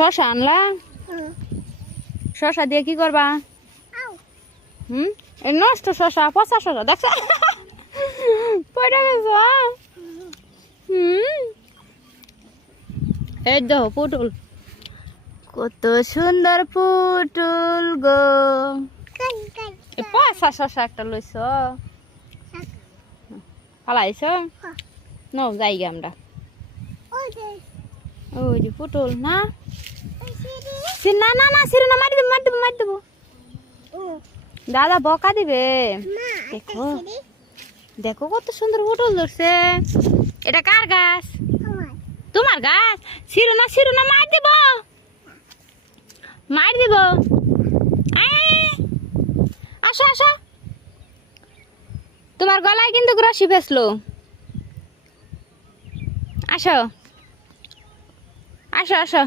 শশা আনলা? শশা দিয়ে কি করবা? এই নষ্ট শশা, পচা শশা দেখছ পড়ে গেছ। এই দেখো পুটুল, কত সুন্দর পুটুল গো। পচা শশা একটা লইছ, পালাইছ ন, যাই গে আমরা। ওই যে পুটুল না, না না না সিরো না, মারি দেবো মারি দেবো মারি দেবো, দাদা বকা দিবে। দেখো দেখো কত সুন্দর পুটুল ধরছে। এটা কার গাছ? তোমার গাছ? সিরো না, মার দেব মার দেব। আসো আসো, তোমার গলায় কিন্তু রশি ফেসলো। আসো আসো আসো।